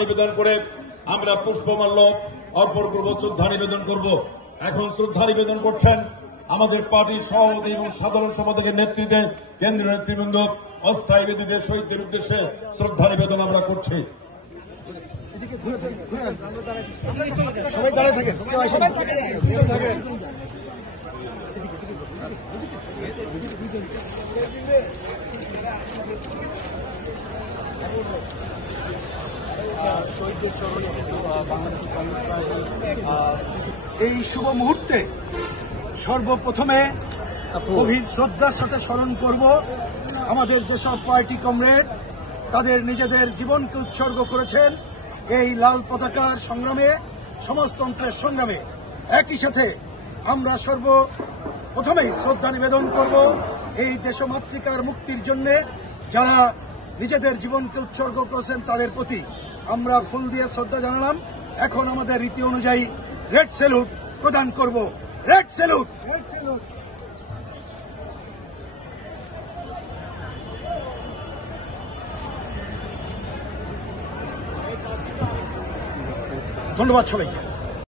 নিবেদন করে আমরা পুষ্পমাল্য অর্পণ করব, শ্রদ্ধা নিবেদন করব। এখন শ্রদ্ধা নিবেদন করছেন আমাদের পার্টির সভাপতি এবং সাধারণ সম্পাদকের নেতৃত্বে কেন্দ্রীয় নেতৃবৃন্দ। অস্থায়ী বেদিতে শহীদদের উদ্দেশ্যে শ্রদ্ধা নিবেদন আমরা করছি। সবাই দাঁড়িয়ে থাকে। এই শুভ মুহূর্তে সর্বপ্রথমে গভীর শ্রদ্ধার সাথে স্মরণ করব আমাদের যেসব পার্টি কমরেড তাদের নিজেদের জীবনকে উৎসর্গ করেছেন এই লাল পতাকার সংগ্রামে, সমাজতন্ত্রের সংগ্রামে। একই সাথে আমরা সর্বপ্রথমেই শ্রদ্ধা নিবেদন করব এই দেশমাতৃকার মুক্তির জন্য যারা নিজেদের জীবনকে উৎসর্গ করেছেন তাদের প্রতি আমরা ফুল দিয়ে শ্রদ্ধা জানালাম। এখন আমাদের রীতি অনুযায়ী রেড স্যালুট প্রদান করব। Red salute. ধন্যবাদ সবাইকে।